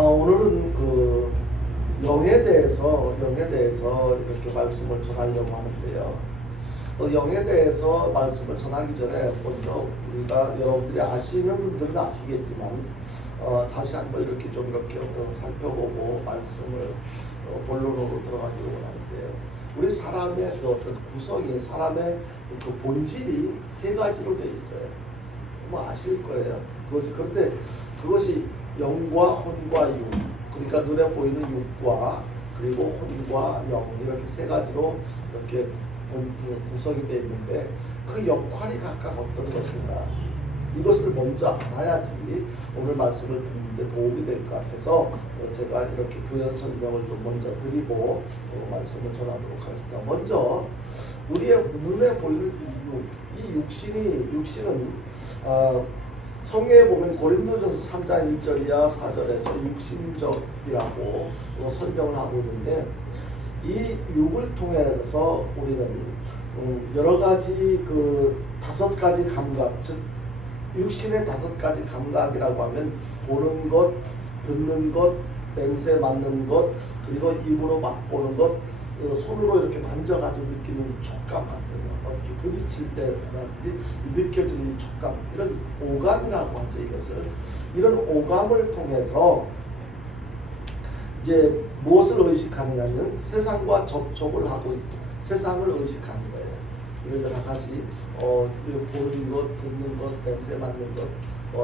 오늘은 그 영에 대해서 이렇게 말씀을 전하려고 하는데요. 영에 대해서 말씀을 전하기 전에 먼저 우리가 여러분들이 아시는 분들은 아시겠지만 다시 한번 이렇게 살펴보고 말씀을 본론으로 들어가기로 하는데요. 우리 사람의 그 어떤 구성이 사람의 그 본질이 세 가지로 되어 있어요. 뭐 아실 거예요. 그런데 그것이 영과 혼과 육, 그러니까 눈에 보이는 육과 그리고 혼과 영, 이렇게 세 가지로 이렇게 구성이 되어 있는데 그 역할이 각각 어떤 것인가, 이것을 먼저 알아야지 오늘 말씀을 듣는데 도움이 될 것 같아서 제가 이렇게 부연 설명을 좀 먼저 드리고 말씀을 전하도록 하겠습니다. 먼저 우리의 눈에 보이는 이 육신은 성경에 보면 고린도전서 3장 1절이야 4절에서 육신적이라고 설명을 하고 있는데, 이 육을 통해서 우리는 여러 가지 그 5가지 감각, 즉 육신의 5가지 감각이라고 하면 보는 것, 듣는 것, 냄새 맡는 것, 그리고 입으로 맛보는 것, 손으로 이렇게 만져가지고 느끼는 촉감 같은 거, 어떻게 부딪힐 때라든지 느껴지는 이 촉감, 이런 오감이라고 하죠. 이런 오감을 통해서 이제 무엇을 의식하느냐면 세상과 접촉을 하고 있어. 세상을 의식하는 거예요. 여러 가지 보는 것, 듣는 것, 냄새 맡는 것,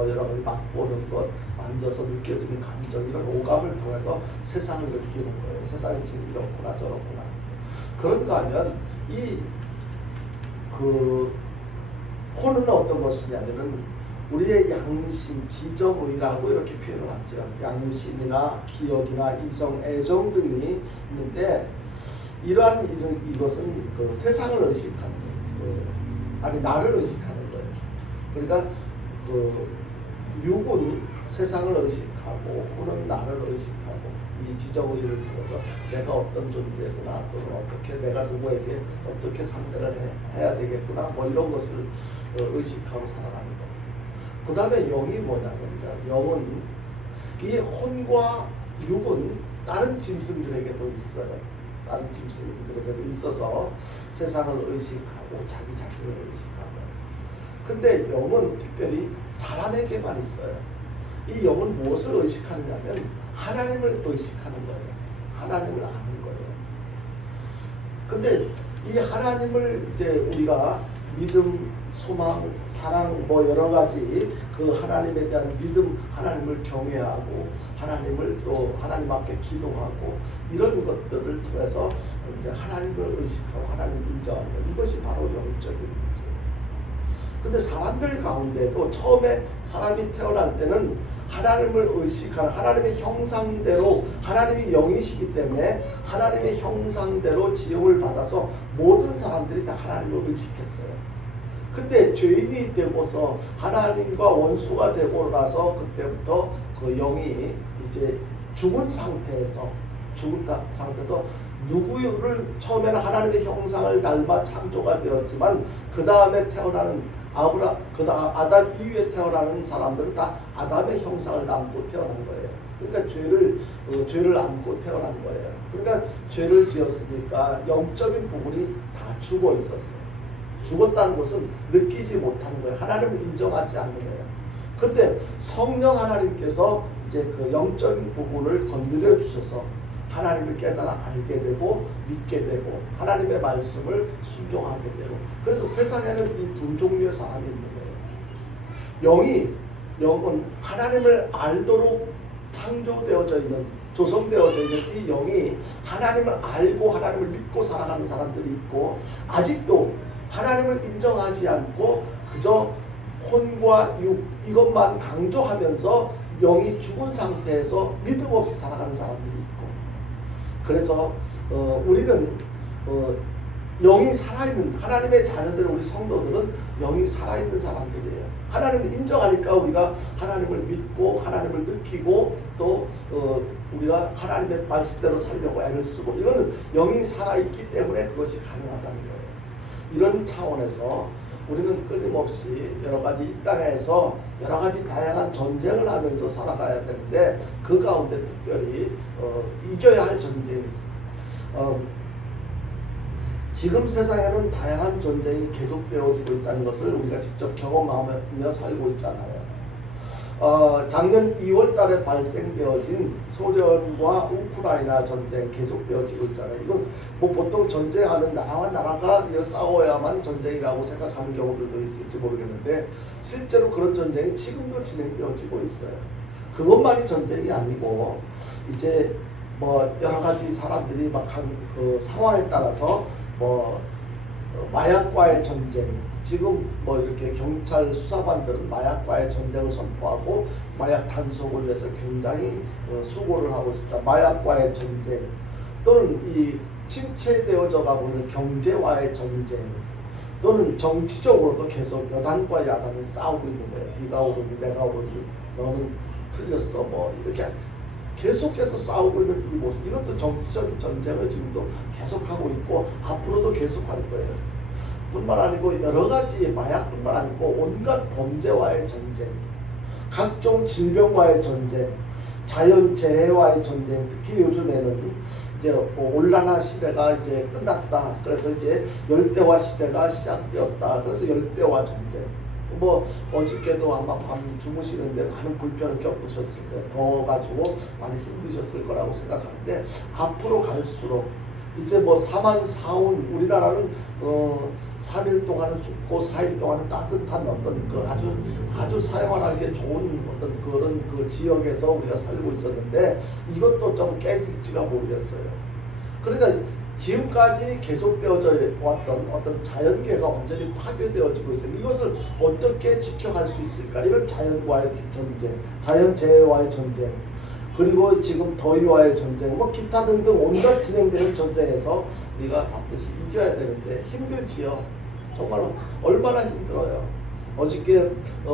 여러 가지 맛보는 것, 만져서 느껴지는 감정, 이런 오감을 통해서 세상을 느끼는 거예요. 세상이 지금 이렇구나 저렇구나. 그런가 하면 혼은 어떤 것이냐면은 우리의 양심, 지정의라고 이렇게 표현을 하죠. 양심이나 기억이나 이성, 애정 등이 있는데, 이것은 그 세상을 의식하는 거예요. 아니, 나를 의식하는 거예요. 그러니까 그 육은 세상을 의식하고 혼은 나를 의식하고, 이 지정의를 통해서 내가 어떤 존재구나, 또는 어떻게 내가 누구에게 어떻게 상대를 해야 되겠구나, 뭐 이런 것을 의식하고 살아가는 거예요. 그 다음에 영이 뭐냐면, 영은 이 혼과 육은 다른 짐승들에게도 있어요. 다른 짐승들에게도 있어서 세상을 의식하고 자기 자신을 의식하고. 근데 영은 특별히 사람에게만 있어요. 이 영은 무엇을 의식하느냐면 하나님을 의식하는 거예요. 하나님을 아는 거예요. 근데 이 하나님을 이제 우리가 믿음, 소망, 사랑, 뭐 여러 가지 그 하나님에 대한 믿음, 하나님을 경외하고 하나님을 또 하나님 앞에 기도하고, 이런 것들을 통해서 이제 하나님을 의식하고 하나님을 인정하는 것, 이것이 바로 영적인 문제예요. 근데 사람들 가운데도 처음에 사람이 태어날 때는 하나님을 의식하는, 하나님의 형상대로, 하나님이 영이시기 때문에 하나님의 형상대로 지음을 받아서 모든 사람들이 다 하나님을 의식했어요. 근데 죄인이 되고서 하나님과 원수가 되고 나서 그때부터 그 영이 이제 죽은 상태에서 누구를 처음에는 하나님의 형상을 닮아 창조가 되었지만 그 다음에 태어나는 아담 이후에 태어나는 사람들은 다 아담의 형상을 담고 태어난 거예요. 그러니까 죄를 안고 태어난 거예요. 그러니까 죄를 지었으니까 영적인 부분이 다 죽어 있었어요. 죽었다는 것은 느끼지 못하는 거예요. 하나님을 인정하지 않는 거예요. 근데 성령 하나님께서 이제 그 영적인 부분을 건드려 주셔서 하나님을 깨달아 알게 되고 믿게 되고 하나님의 말씀을 순종하게 되고, 그래서 세상에는 이 두 종류의 사람이 있는 거예요. 영은 하나님을 알도록 창조되어져 있는, 조성되어져 있는 이 영이 하나님을 알고 하나님을 믿고 살아가는 사람들이 있고, 아직도 하나님을 인정하지 않고 그저 혼과 육 이것만 강조하면서 영이 죽은 상태에서 믿음 없이 살아가는 사람들이 있고, 그래서 우리는 영이 살아있는 하나님의 자녀들, 우리 성도들은 영이 살아있는 사람들이에요. 하나님을 인정하니까 우리가 하나님을 믿고 하나님을 느끼고 또 우리가 하나님의 말씀대로 살려고 애를 쓰고, 이거는 영이 살아있기 때문에 그것이 가능하다는 거예요. 이런 차원에서 우리는 끊임없이 여러 가지 이 땅에서 여러 가지 다양한 전쟁을 하면서 살아가야 되는데 그 가운데 특별히 이겨야 할 전쟁이 있습니다. 지금 세상에는 다양한 전쟁이 계속되어지고 있다는 것을 우리가 직접 경험하며 살고 있잖아요. 작년 2월 달에 발생되어진 소련과 우크라이나 전쟁 계속되어지고 있잖아요. 이건 뭐 보통 전쟁하면 나라와 나라가 싸워야만 전쟁이라고 생각하는 경우들도 있을지 모르겠는데 실제로 그런 전쟁이 지금도 진행되어지고 있어요. 그것만이 전쟁이 아니고 이제 뭐 여러 가지 사람들이 막 한 그 상황에 따라서 뭐 마약과의 전쟁, 지금 뭐 이렇게 경찰 수사관들은 마약과의 전쟁을 선포하고 마약 단속을 위해서 굉장히 수고를 하고 있습니다. 마약과의 전쟁 또는 이 침체되어져 가고 있는 경제와의 전쟁 또는 정치적으로도 계속 여당과 야당이 싸우고 있는 거예요. 네가 옳으니 내가 옳으니 너는 틀렸어 뭐 이렇게 계속해서 싸우고 있는 이 모습, 이것도 정치적인 전쟁을 지금도 계속하고 있고 앞으로도 계속할 거예요. 뿐만 아니고 여러 가지 마약뿐만 아니고 온갖 범죄와의 전쟁, 각종 질병과의 전쟁, 자연재해와의 전쟁, 특히 요즘에는 이제 온난화 시대가 이제 끝났다. 그래서 이제 열대화 시대가 시작되었다. 그래서 열대화 전쟁. 뭐 어저께도 아마 밤 주무시는데 많은 불편을 겪으셨을 거예요. 더워가지고 많이 힘드셨을 거라고 생각하는데 앞으로 갈수록 이제 뭐 사만 사운 우리나라는 3일 동안은 춥고 4일 동안은 따뜻한 어떤 그 아주 사용하기 좋은 어떤 그런 그 지역에서 우리가 살고 있었는데 이것도 좀 깨질지가 모르겠어요. 그러니까 지금까지 계속되어져 왔던 어떤 자연계가 완전히 파괴되어지고 있어요. 이것을 어떻게 지켜갈 수 있을까? 이런 자연과의 전쟁, 자연재해와의 전쟁, 그리고 지금 더위와의 전쟁, 뭐 기타 등등 온갖 진행되는 전쟁에서 우리가 반드시 이겨야 되는데 힘들지요. 정말로 얼마나 힘들어요. 어저께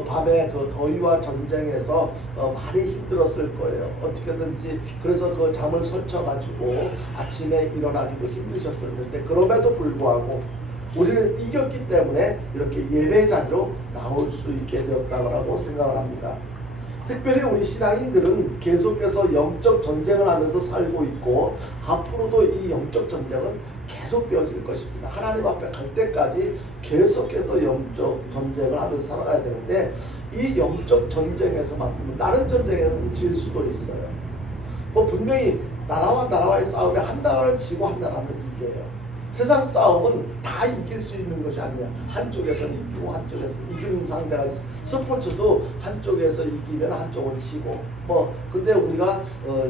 밤에 그 더위와 전쟁에서 많이 힘들었을 거예요. 어떻게든지 그래서 그 잠을 설쳐가지고 아침에 일어나기도 힘드셨을 텐데 그럼에도 불구하고 우리는 이겼기 때문에 이렇게 예배 자리로 나올 수 있게 되었다고 생각을 합니다. 특별히 우리 신앙인들은 계속해서 영적 전쟁을 하면서 살고 있고 앞으로도 이 영적 전쟁은 계속되어질 것입니다. 하나님 앞에 갈 때까지 계속해서 영적 전쟁을 하면서 살아가야 되는데 이 영적 전쟁에서만큼은 다른 전쟁에는 질 수도 있어요. 뭐 분명히 나라와 나라와의 싸움에 한 나라를 지고 한 나라는 이겨요. 세상 싸움은 다 이길 수 있는 것이 아니야. 한쪽에서는 이기고 한쪽에서 이기는 상대가 스포츠도 한쪽에서 이기면 한쪽은 지고 뭐 근데 우리가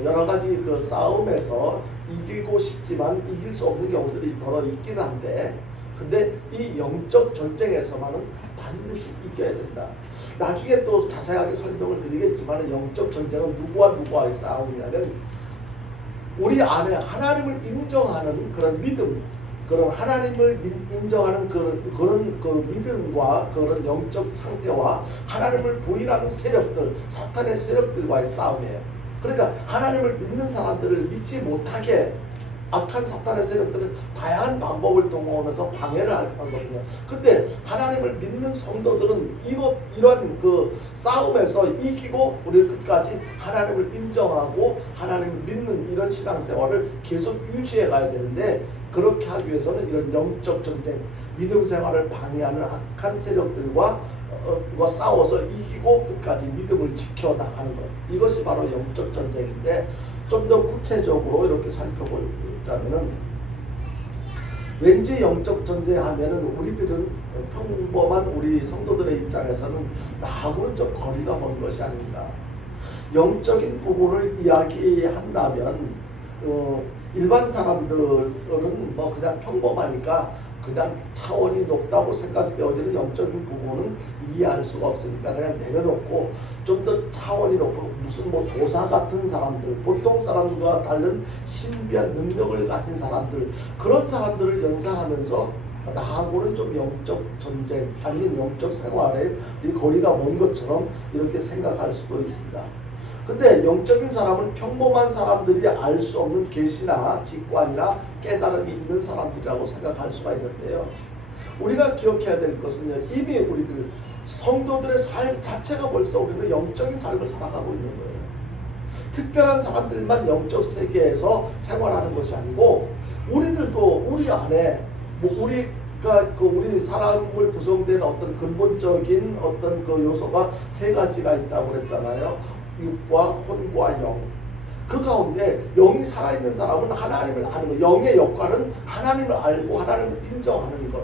여러 가지 그 싸움에서 이기고 싶지만 이길 수 없는 경우들이 더러 있긴 한데 근데 이 영적 전쟁에서만은 반드시 이겨야 된다. 나중에 또 자세하게 설명을 드리겠지만 영적 전쟁은 누구와 누구와의 싸움이냐면 우리 안에 하나님을 인정하는 그런 믿음, 그런 하나님을 인정하는 그런 그 믿음과 그런 영적 상태와 하나님을 부인하는 세력들, 사탄의 세력들과의 싸움이에요. 그러니까 하나님을 믿는 사람들을 믿지 못하게 악한 사탄의 세력들은 다양한 방법을 동원해서 방해를 하거든요. 근데 하나님을 믿는 성도들은 이러한 그 싸움에서 이기고 우리 끝까지 하나님을 인정하고 하나님을 믿는 이런 신앙생활을 계속 유지해 가야 되는데 그렇게 하기 위해서는 이런 영적 전쟁, 믿음 생활을 방해하는 악한 세력들과 싸워서 이기고 끝까지 믿음을 지켜나가는 것. 이것이 바로 영적 전쟁인데 좀 더 구체적으로 이렇게 살펴보자면은 왠지 영적 전쟁 하면은 우리들은 평범한 우리 성도들의 입장에서는 나하고는 좀 거리가 먼 것이 아닌가. 영적인 부분을 이야기한다면 일반 사람들은 뭐 그냥 평범하니까 그냥 차원이 높다고 생각되어지는 영적인 부분은 이해할 수가 없으니까 그냥 내려놓고 좀 더 차원이 높은 무슨 뭐 도사 같은 사람들, 보통 사람들과 다른 신비한 능력을 가진 사람들, 그런 사람들을 연상하면서 나하고는 좀 영적 전쟁 아니면 영적 생활에 이 거리가 먼 것처럼 이렇게 생각할 수도 있습니다. 근데 영적인 사람은 평범한 사람들이 알 수 없는 계시나 직관이나 깨달음이 있는 사람들이라고 생각할 수가 있는데요. 우리가 기억해야 될 것은요, 이미 우리들 성도들의 삶 자체가 벌써 우리는 영적인 삶을 살아가고 있는 거예요. 특별한 사람들만 영적 세계에서 생활하는 것이 아니고 우리들도 우리 안에 우리가 우리 사람을 구성된 어떤 근본적인 어떤 그 요소가 세 가지가 있다고 그랬잖아요. 육과 혼과 영. 그 가운데 영이 살아있는 사람은 하나님을 아는 것. 영의 역할은 하나님을 알고 하나님을 인정하는 것.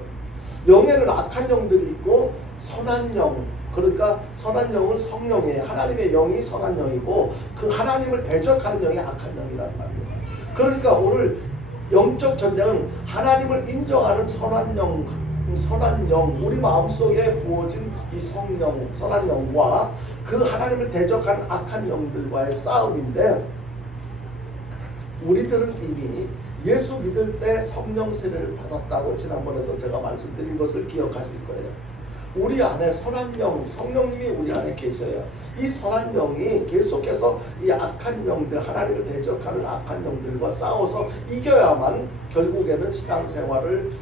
영에는 악한 영들이 있고 선한 영, 그러니까 선한 영은 성령이에요. 하나님의 영이 선한 영이고 그 하나님을 대적하는 영이 악한 영이라는 말이에요. 그러니까 오늘 영적 전쟁은 하나님을 인정하는 선한 영, 우리 마음속에 부어진 이 성령, 선한 영과 그 하나님을 대적하는 악한 영들과의 싸움인데, 우리들은 이미 예수 믿을 때 성령 세례를 받았다고 지난번에도 제가 말씀드린 것을 기억하실 거예요. 우리 안에 선한 영, 성령님이 우리 안에 계셔요. 이 선한 영이 계속해서 이 악한 영들, 하나님을 대적하는 악한 영들과 싸워서 이겨야만 결국에는 신앙생활을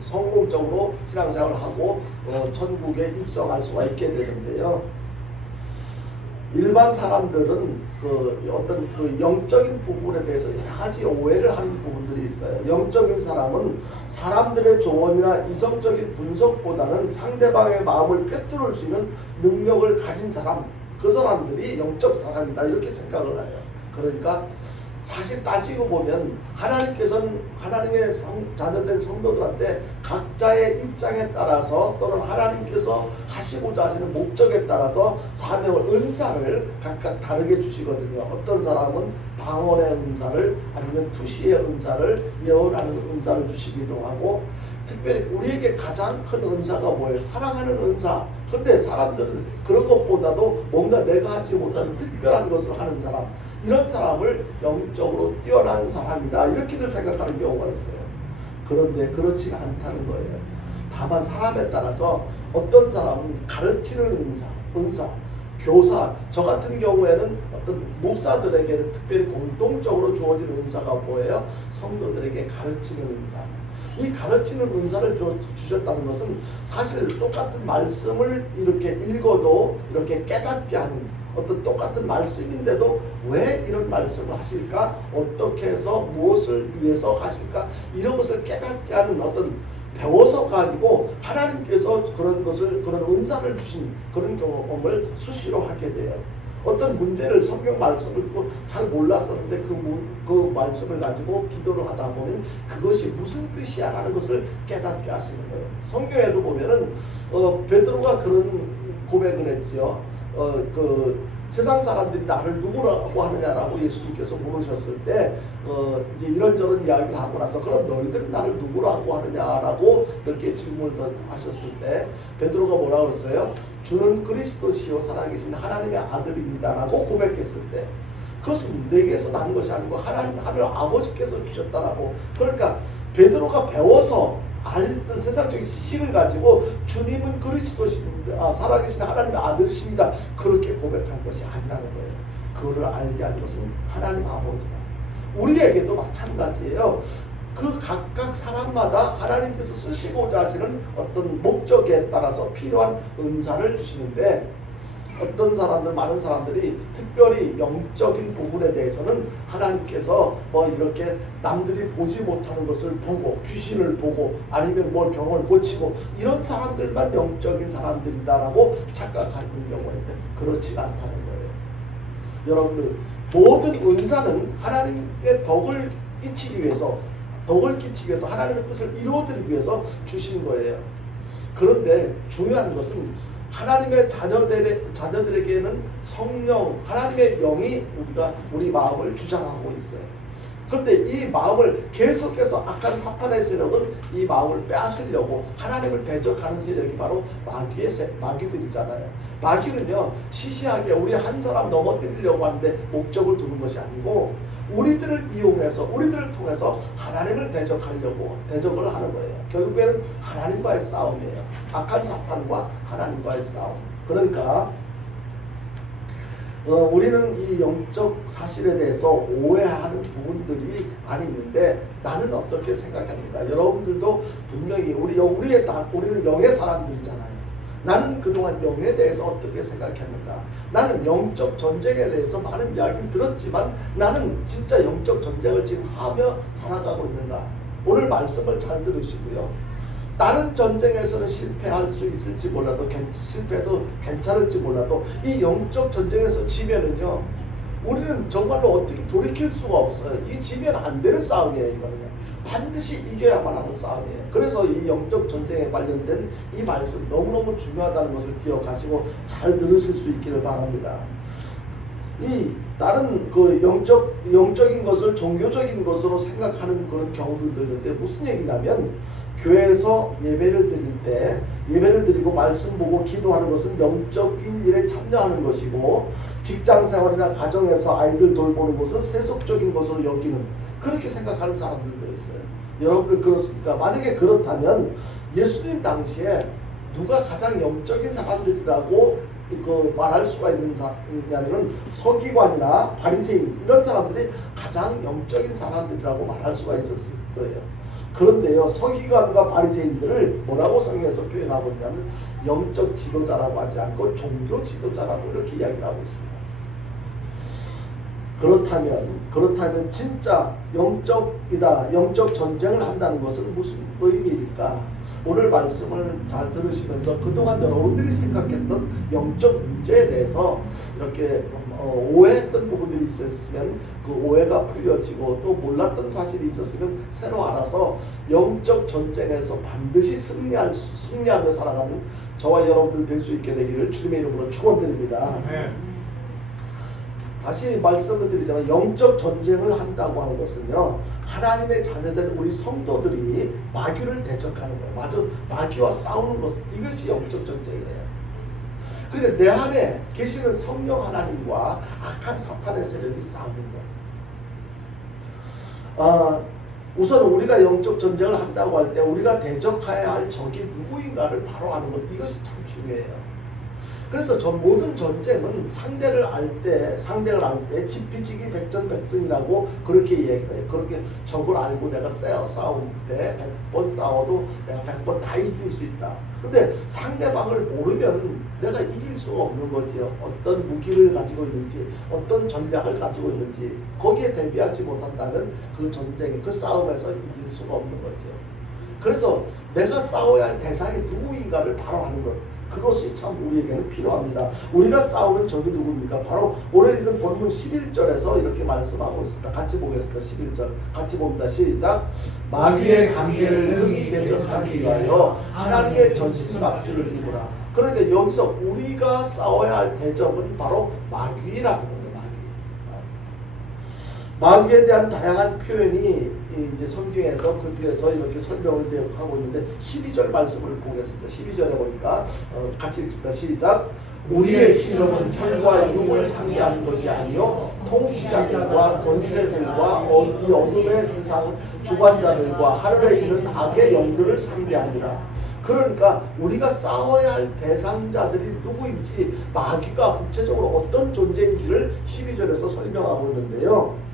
성공적으로 신앙생활을 하고 천국에 입성할 수가 있게 되는데요. 일반 사람들은 어떤 영적인 부분에 대해서 여러 가지 오해를 하는 부분들이 있어요. 영적인 사람은 사람들의 조언이나 이성적인 분석보다는 상대방의 마음을 꿰뚫을 수 있는 능력을 가진 사람, 그 사람들이 영적 사람이다, 이렇게 생각을 해요. 그러니까 사실 따지고 보면 하나님께서는 하나님의 자녀된 성도들한테 각자의 입장에 따라서 또는 하나님께서 하시고자 하시는 목적에 따라서 사명을, 은사를 각각 다르게 주시거든요. 어떤 사람은 방언의 은사를, 아니면 투시의 은사를, 예언하는 은사를 주시기도 하고, 특별히 우리에게 가장 큰 은사가 뭐예요? 사랑하는 은사. 근데 사람들은 그런 것보다도 뭔가 내가 하지 못하는 특별한 것을 하는 사람, 이런 사람을 영적으로 뛰어난 사람이다, 이렇게들 생각하는 경우가 있어요. 그런데 그렇지가 않다는 거예요. 다만 사람에 따라서 어떤 사람은 가르치는 은사, 교사, 저 같은 경우에는 어떤 목사들에게는 특별히 공통적으로 주어지는 은사가 뭐예요? 성도들에게 가르치는 은사. 이 가르치는 은사를 주셨다는 것은 사실 똑같은 말씀을 이렇게 읽어도 이렇게 깨닫게 하는, 어떤 똑같은 말씀인데도 왜 이런 말씀을 하실까? 어떻게 해서 무엇을 위해서 하실까? 이런 것을 깨닫게 하는 어떤, 배워서 가지고 하나님께서 그런 것을, 그런 은사를 주신 그런 경험을 수시로 하게 돼요. 어떤 문제를 성경 말씀을 듣고 잘 몰랐었는데 그 말씀을 가지고 기도를 하다 보면 그것이 무슨 뜻이야 라는 것을 깨닫게 하시는 거예요. 성경에도 보면은 베드로가 그런 고백을 했지요. 세상 사람들이 나를 누구라고 하느냐라고 예수님께서 물으셨을 때 이제 이런저런 이야기를 하고 나서, 그럼 너희들은 나를 누구라고 하느냐라고 이렇게 질문을 하셨을 때 베드로가 뭐라고 했어요? 주는 그리스도시요 살아계신 하나님의 아들입니다라고 고백했을 때, 그것은 내게서 난 것이 아니고 하나님 아버지께서 주셨다라고. 그러니까 베드로가 배워서 알던 세상적인 지식을 가지고 주님은 그리스도십니다, 살아계신 하나님의 아들이십니다, 그렇게 고백한 것이 아니라는 거예요. 그거를 알게 한 것은 하나님 아버지다. 우리에게도 마찬가지예요. 그 각각 사람마다 하나님께서 쓰시고자 하시는 어떤 목적에 따라서 필요한 은사를 주시는데, 어떤 사람들, 많은 사람들이 특별히 영적인 부분에 대해서는 하나님께서 이렇게 남들이 보지 못하는 것을 보고, 귀신을 보고, 아니면 뭘 병을 고치고, 이런 사람들만 영적인 사람들이다라고 착각하는 경우가 있는데 그렇지가 않다는 거예요. 여러분들, 모든 은사는 하나님의 덕을 끼치기 위해서, 하나님의 뜻을 이루어드리기 위해서 주신 거예요. 그런데 중요한 것은 하나님의 자녀들에게는 성령, 하나님의 영이 우리 마음을 주장하고 있어요. 그런데 이 마음을 계속해서 악한 사탄의 세력은 이 마음을 빼앗으려고 하나님을 대적하는 세력이 바로 마귀들이잖아요. 마귀는요, 시시하게 우리 한 사람 넘어뜨리려고 하는데 목적을 두는 것이 아니고, 우리들을 이용해서, 우리들을 통해서 하나님을 대적을 하는 거예요. 결국에는 하나님과의 싸움이에요. 악한 사탄과 하나님과의 싸움. 그러니까 우리는 이 영적 사실에 대해서 오해하는 부분들이 많이 있는데 나는 어떻게 생각합니까? 여러분들도 분명히 우리는 영의 사람들이잖아요. 나는 그동안 영에 대해서 어떻게 생각했는가? 나는 영적 전쟁에 대해서 많은 이야기를 들었지만 나는 진짜 영적 전쟁을 지금 하며 살아가고 있는가? 오늘 말씀을 잘 들으시고요. 다른 전쟁에서는 실패할 수 있을지 몰라도 실패도 괜찮을지 몰라도 이 영적 전쟁에서 지면은요, 우리는 정말로 어떻게 돌이킬 수가 없어요. 이 지면 안 되는 싸움이에요. 이거는 반드시 이겨야만 하는 싸움이에요. 그래서 이 영적 전쟁에 관련된 이 말씀 너무너무 중요하다는 것을 기억하시고 잘 들으실 수 있기를 바랍니다. 이 다른 그 영적인 것을 종교적인 것으로 생각하는 그런 경우들도 있는데 무슨 얘기냐면, 교회에서 예배를 드리고 말씀 보고 기도하는 것은 영적인 일에 참여하는 것이고, 직장 생활이나 가정에서 아이들 돌보는 것은 세속적인 것으로 여기는, 그렇게 생각하는 사람들도 있어요. 여러분들 그렇습니까? 만약에 그렇다면 예수님 당시에 누가 가장 영적인 사람들이라고 말할 수가 있느냐면 서기관이나 바리새인 이런 사람들이 가장 영적인 사람들이라고 말할 수가 있었을 거예요. 그런데요, 서기관과 바리새인들을 뭐라고 성경에서 표현하고 있냐면 영적 지도자라고 하지 않고 종교 지도자라고 이렇게 이야기를 하고 있습니다. 그렇다면 진짜 영적 전쟁을 한다는 것은 무슨 의미일까? 오늘 말씀을 잘 들으시면서 그동안 여러분들이 생각했던 영적 문제에 대해서 이렇게 오해했던 부분들이 있었으면 그 오해가 풀려지고, 또 몰랐던 사실이 있었으면 새로 알아서 영적 전쟁에서 반드시 승리하며 살아가는 저와 여러분들 될 수 있게 되기를 주님의 이름으로 축원드립니다. 다시 말씀을 드리자면 영적 전쟁을 한다고 하는 것은요, 하나님의 자녀된 우리 성도들이 마귀를 대적하는 거예요. 마귀와 싸우는 것, 이것이 영적 전쟁이에요. 그러니까 내 안에 계시는 성령 하나님과 악한 사탄의 세력이 싸우는 거예요. 우선 우리가 영적 전쟁을 한다고 할 때 우리가 대적해야 할 적이 누구인가를 바로 아는 것, 이것이 참 중요해요. 그래서 모든 전쟁은 상대를 알 때 지피지기 백전백승이라고 그렇게 얘기해요. 그렇게 적을 알고 내가 싸울 때 100번 싸워도 내가 100번 다 이길 수 있다. 근데 상대방을 모르면 내가 이길 수가 없는 거지요. 어떤 무기를 가지고 있는지, 어떤 전략을 가지고 있는지 거기에 대비하지 못한다면 그 전쟁에, 그 싸움에서 이길 수가 없는 거지요. 그래서 내가 싸워야 할 대상이 누구인가를 바로 아는 것, 그것이 참 우리에게는 필요합니다. 우리가 싸우는 적이 누구입니까? 바로 오늘 읽은 본문 11절에서 이렇게 말씀하고 있습니다. 같이 보겠습니다. 11절 같이 봅니다. 시작. 마귀의 관계를 능히 대적하기 위하여 하나님의 전신 막주를 입으라. 그러니까 여기서 우리가 싸워야 할 대적은 바로 마귀라는 겁니다. 마귀에 대한 다양한 표현이 이제 성경에서 그 뒤에서 이렇게 설명을 하고 있는데, 12절 말씀을 보겠습니다. 12절에 보니까 같이 읽습니다. 시작. 우리의 씨름은 혈과 육을 상대하는 것이 아니요 통치자들과 권세들과 이 어둠의 세상 주관자들과 하늘에 있는 악의 영들을 상대하니라. 그러니까 우리가 싸워야 할 대상자들이 누구인지, 마귀가 구체적으로 어떤 존재인지를 12절에서 설명하고 있는데요.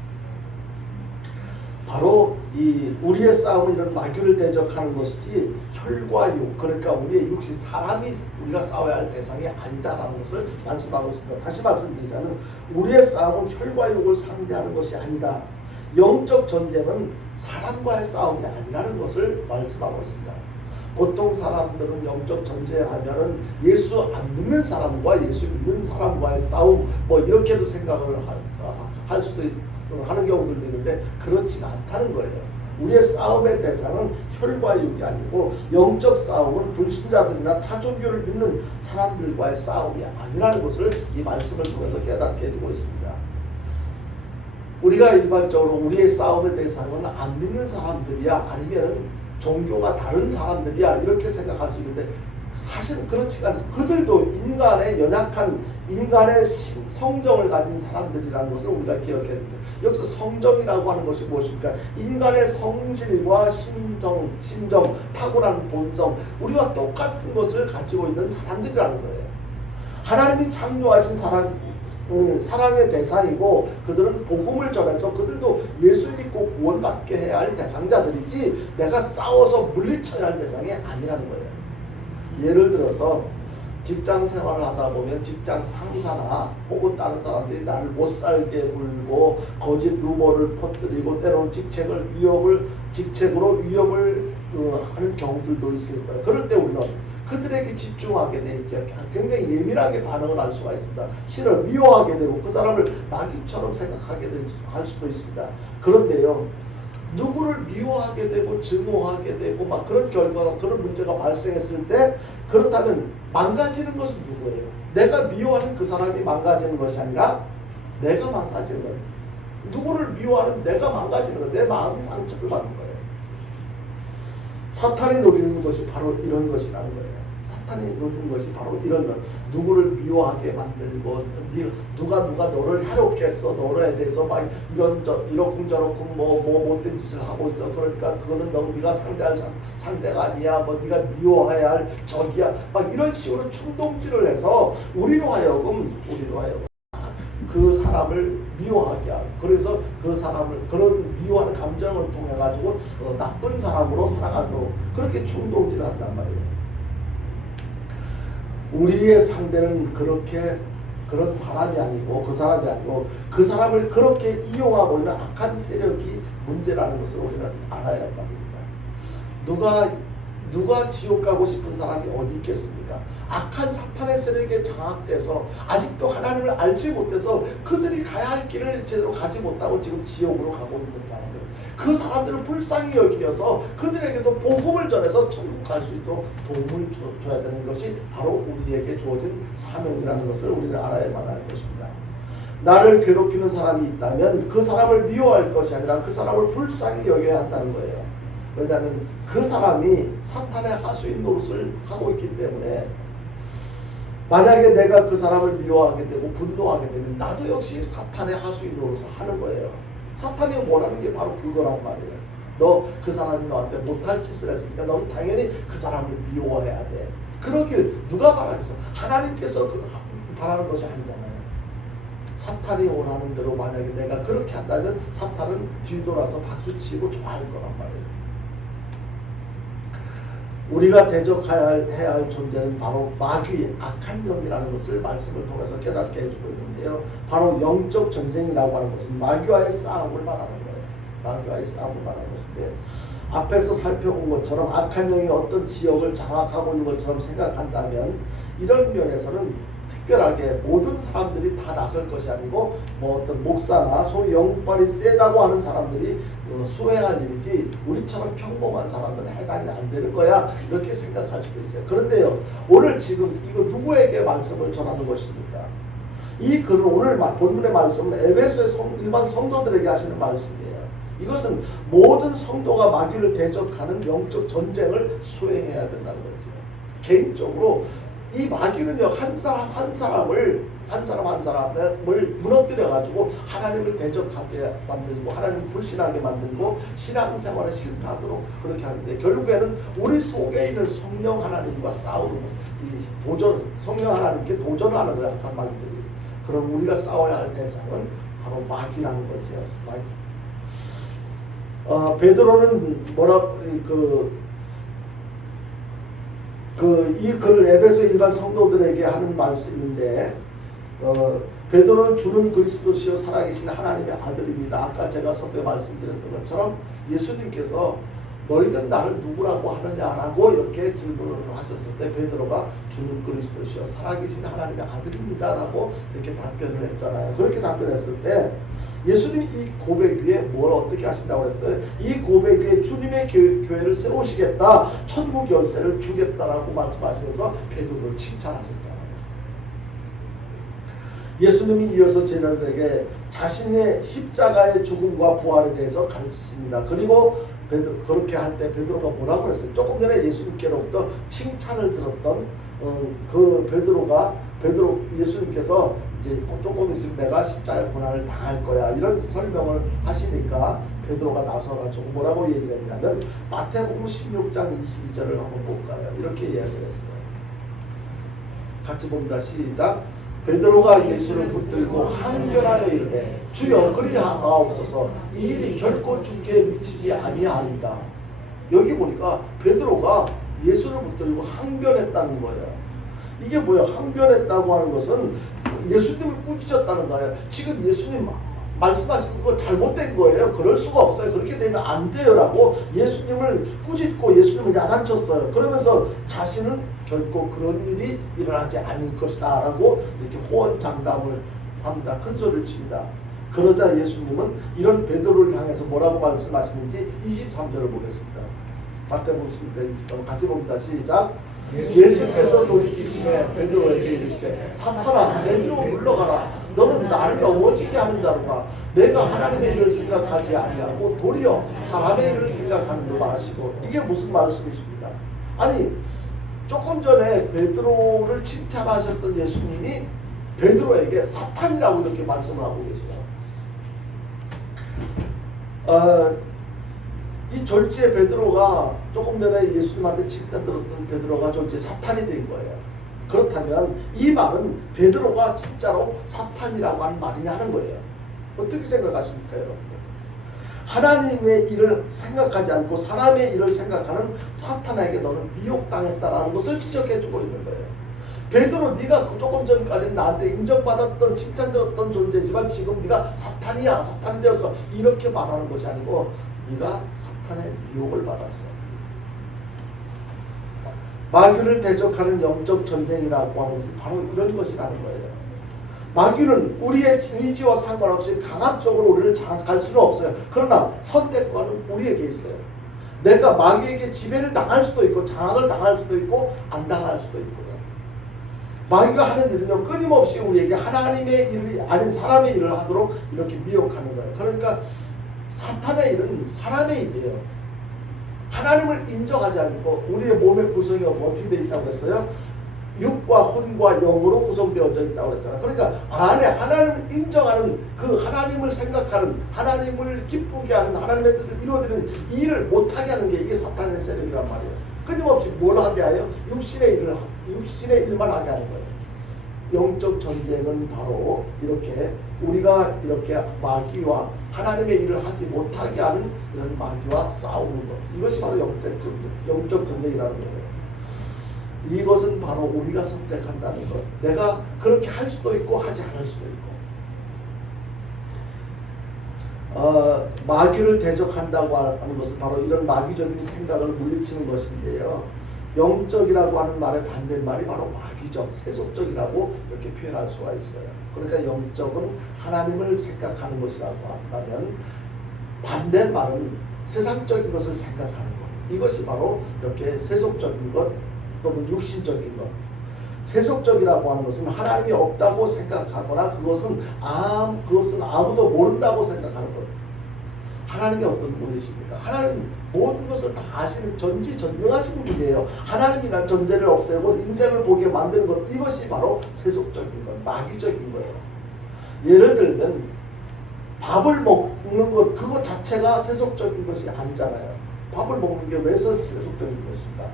바로 이 우리의 싸움은 이런 마귀를 대적하는 것이지 혈과 육, 그러니까 우리의 육신, 사람이 우리가 싸워야 할 대상이 아니다라는 것을 말씀하고 있습니다. 다시 말씀드리자면 우리의 싸움은 혈과 육을 상대하는 것이 아니다. 영적 전쟁은 사람과의 싸움이 아니라는 것을 말씀하고 있습니다. 보통 사람들은 영적 전쟁하면은 예수 안 믿는 사람과 예수 믿는 사람과의 싸움, 뭐 이렇게도 생각을 할 수도 하는 경우들도 있는데 그렇지가 않다는 거예요. 우리의 싸움의 대상은 혈과 육이 아니고, 영적 싸움은 불신자들이나 타종교를 믿는 사람들과의 싸움이 아니라는 것을 이 말씀을 통해서 깨닫게 해주고 있습니다. 우리가 일반적으로 우리의 싸움의 대상은 안 믿는 사람들이야, 아니면 종교가 다른 사람들이야, 이렇게 생각할 수 있는데 사실은 그렇지가 않고, 그들도 인간의 연약한 인간의 성정을 가진 사람들이라는 것을 우리가 기억해야 됩니다. 여기서 성정이라고 하는 것이 무엇입니까? 인간의 성질과 심정, 탁월한 본성, 우리와 똑같은 것을 가지고 있는 사람들이라는 거예요. 하나님이 창조하신 사랑의 대상이고 그들은 복음을 전해서 그들도 예수 믿고 구원받게 해야 할 대상자들이지 내가 싸워서 물리쳐야 할 대상이 아니라는 거예요. 예를 들어서 직장 생활을 하다 보면 직장 상사나 혹은 다른 사람들이 나를 못살게 굴고 거짓 루머를 퍼뜨리고 때로는 직책으로 위협을 하는 경우들도 있을 거예요. 그럴 때 우리는 그들에게 집중하게 돼 있죠. 굉장히 예민하게 반응을 할 수가 있습니다. 싫어 미워하게 되고 그 사람을 마귀처럼 생각하게 할 수도 있습니다. 그런데요, 누구를 미워하게 되고 증오하게 되고 막 그런 결과가 그런 문제가 발생했을 때 그렇다면 망가지는 것은 누구예요? 내가 미워하는 그 사람이 망가지는 것이 아니라 내가 망가지는 거예요. 누구를 미워하는 내가 망가지는 거예요. 내 마음이 상처를 받는 거예요. 사탄이 노리는 것이 바로 이런 것이라는 거예요. 사탄이 노리는 것이 바로 이런 것. 누구를 미워하게 만들고 누가 너를 해롭게 했어. 너에 대해서 막 이러쿵저러쿵 뭐 못된 짓을 하고 있어. 그러니까 그거는 네가 상대할 상대가 아니야. 뭐 네가 미워해야 할 적이야. 막 이런 식으로 충동질을 해서 우리로 하여금 그 사람을 미워하게 하고 그래서 그 사람을 그런 미워하는 감정을 통해 가지고 나쁜 사람으로 살아가도록 그렇게 충동질을 한단 말이에요. 우리의 상대는 그런 사람이 아니고 그 사람을 그렇게 이용하고 있는 악한 세력이 문제라는 것을 우리는 알아야 합니다. 누가 지옥 가고 싶은 사람이 어디 있겠습니까? 악한 사탄의 세력에 장악돼서 아직도 하나님을 알지 못해서 그들이 가야 할 길을 제대로 가지 못하고 지금 지옥으로 가고 있는 사람들, 그 사람들을 불쌍히 여기어서 그들에게도 복음을 전해서 천국 갈 수 있도록 도움을 줘야 되는 것이 바로 우리에게 주어진 사명이라는 것을 우리는 알아야만 할 것입니다. 나를 괴롭히는 사람이 있다면 그 사람을 미워할 것이 아니라 그 사람을 불쌍히 여겨야 한다는 거예요. 왜냐하면 그 사람이 사탄의 하수인 노릇을 하고 있기 때문에 만약에 내가 그 사람을 미워하게 되고 분노하게 되면 나도 역시 사탄의 하수인 노릇을 하는 거예요. 사탄이 원하는 게 바로 그거란 말이에요. 너 그 사람이 너한테 못할 짓을 했으니까 너는 당연히 그 사람을 미워해야 돼. 그러길 누가 바라겠어? 하나님께서 바라는 것이 아니잖아요. 사탄이 원하는 대로 만약에 내가 그렇게 한다면 사탄은 뒤돌아서 박수치고 좋아할 거란 말이에요. 우리가 대적해야 할 존재는 바로 마귀의 악한 영이라는 것을 말씀을 통해서 깨닫게 해주고 있는데요. 바로 영적 전쟁이라고 하는 것은 마귀와의 싸움을 말하는 거예요. 마귀와의 싸움을 말하는 것인데 앞에서 살펴본 것처럼 악한 영이 어떤 지역을 장악하고 있는 것처럼 생각한다면 이런 면에서는 특별하게 모든 사람들이 다 나설 것이 아니고 뭐 어떤 목사나 소위 영빨이 세다고 하는 사람들이 수행할 일이지 우리처럼 평범한 사람들은 해당이 안 되는 거야 이렇게 생각할 수도 있어요. 그런데요, 오늘 지금 이거 누구에게 말씀을 전하는 것입니까? 이 글은 오늘 본문의 말씀은 에베소의 일반 성도들에게 하시는 말씀이에요. 이것은 모든 성도가 마귀를 대적하는 영적 전쟁을 수행해야 된다는 거죠. 개인적으로 이 마귀는요, 한 사람을 무너뜨려 가지고 하나님을 대적하게 만들고 하나님을 불신하게 만들고 신앙생활에 실패하도록 그렇게 하는데 결국에는 우리 속에 있는 성령 하나님과 싸우는 성령 하나님께 도전하는 거야, 악한 마귀들이. 그럼 우리가 싸워야 할 대상은 바로 마귀라는 거죠. 베드로는 이 글을 에베소 일반 성도들에게 하는 말씀인데 베드로는 주는 그리스도시요 살아계신 하나님의 아들입니다. 아까 제가 서두에 말씀드렸던 것처럼 예수님께서 너희들 나를 누구라고 하느냐라고 이렇게 질문을 하셨을 때 베드로가 주는 그리스도시요 살아계신 하나님의 아들입니다 라고 이렇게 답변을 했잖아요. 그렇게 답변했을 때 예수님이 이 고백 위에 뭘 어떻게 하신다고 했어요? 이 고백 위에 주님의 교회를 세우시겠다, 천국 열쇠를 주겠다라고 말씀하시면서 베드로를 칭찬하셨잖아요. 예수님이 이어서 제자들에게 자신의 십자가의 죽음과 부활에 대해서 가르치십니다. 그리고 그렇게 할 때 베드로가 뭐라고 했어요? 조금 전에 예수님께로부터 칭찬을 들었던 베드로 예수님께서 이제 조금 있으면 내가 십자가의 고난을 당할 거야 이런 설명을 하시니까 베드로가 나서가지고 뭐라고 얘기를 했냐면 마태복음 16장 22절을 한번 볼까요? 이렇게 이야기를 했어요. 같이 봅니다. 시작. 베드로가 예수를 붙들고 항변하여 이르되 주여 그리하옵소서 이 일이 결코 주께 미치지 아니하리이다. 여기 보니까 베드로가 예수를 붙들고 항변했다는 거예요. 이게 뭐야? 항변했다고 하는 것은 예수님을 꾸짖었다는 거예요. 지금 예수님 말씀하신 거 잘못된 거예요. 그럴 수가 없어요. 그렇게 되면 안 돼요라고 예수님을 꾸짖고 예수님을 야단쳤어요. 그러면서 자신은 결코 그런 일이 일어나지 않을 것이다 라고 이렇게 호언장담을 합니다. 큰 소리를 칩니다. 그러자 예수님은 이런 베드로를 향해서 뭐라고 말씀하시는지 23절을 보겠습니다. 마태복음 11장 23절 같이 봅니다. 시작. 예수께서 돌이키시매 베드로에게 이르시되 사탄아 내 뒤로 물러가라. 너는 나를 넘어지게 하는 자로다. 내가 하나님의 일을 생각하지 아니하고 도리어 사람의 일을 생각하는도다 하시고. 이게 무슨 말씀이십니까? 아니 조금 전에 베드로를 칭찬하셨던 예수님이 베드로에게 사탄이라고 이렇게 말씀을 하고 계세요. 이 졸지에 베드로가 조금 전에 예수님한테 칭찬 들었던 베드로가 졸지에 사탄이 된 거예요. 그렇다면 이 말은 베드로가 진짜로 사탄이라고 하는 말이냐 하는 거예요. 어떻게 생각하십니까 여러분? 하나님의 일을 생각하지 않고 사람의 일을 생각하는 사탄에게 너는 미혹당했다라는 것을 지적해주고 있는 거예요. 베드로 네가 조금 전까지 나한테 인정받았던 칭찬 들었던 존재지만 지금 네가 사탄이야, 사탄이 되었어 이렇게 말하는 것이 아니고 네가 사탄의 미혹을 받았어. 마귀를 대적하는 영적 전쟁이라고 하는 것은 바로 이런 것이라는 거예요. 마귀는 우리의 의지와 상관없이 강압적으로 우리를 장악할 수는 없어요. 그러나 선택권은 우리에게 있어요. 내가 마귀에게 지배를 당할 수도 있고 장악을 당할 수도 있고 안 당할 수도 있고요. 마귀가 하는 일은요 끊임없이 우리에게 하나님의 일이 아닌 사람의 일을 하도록 이렇게 미혹하는 거예요. 그러니까 사탄의 일은 사람의 일이에요. 하나님을 인정하지 않고 우리의 몸의 구성이 어떻게 되어 있다고 했어요? 육과 혼과 영으로 구성되어져 있다고 그랬잖아요. 그러니까 안에 하나님을 인정하는 그 하나님을 생각하는 하나님을 기쁘게 하는 하나님의 뜻을 이루어드리는 일을 못하게 하는 게 이게 사탄의 세력이란 말이에요. 끊임없이 뭘 하게 하여? 육신의 일만 하게 하는 거예요. 영적 전쟁은 바로 이렇게 우리가 이렇게 마귀와 하나님의 일을 하지 못하게 하는 이런 마귀와 싸우는 것. 이것이 바로 영적 전쟁이라는 거예요. 이것은 바로 우리가 선택한다는 것. 내가 그렇게 할 수도 있고 하지 않을 수도 있고. 마귀를 대적한다고 하는 것은 바로 이런 마귀적인 생각을 물리치는 것인데요. 영적이라고 하는 말의 반대말이 바로 마귀적, 세속적이라고 이렇게 표현할 수가 있어요. 그러니까 영적은 하나님을 생각하는 것이라고 한다면 반대말은 세상적인 것을 생각하는 것. 이것이 바로 이렇게 세속적인 것 또는 육신적인 것. 세속적이라고 하는 것은 하나님이 없다고 생각하거나 그것은 아무도 모른다고 생각하는 것. 하나님이 어떤 분이십니까? 하나님 모든 것을 다 아시는 전지전능하신 분이에요. 하나님이란 존재를 없애고 인생을 보게 만드는 것, 이것이 바로 세속적인 것, 마귀적인 거예요. 예를 들면 밥을 먹는 것, 그것 자체가 세속적인 것이 아니잖아요. 밥을 먹는 게 왜 세속적인 것인가?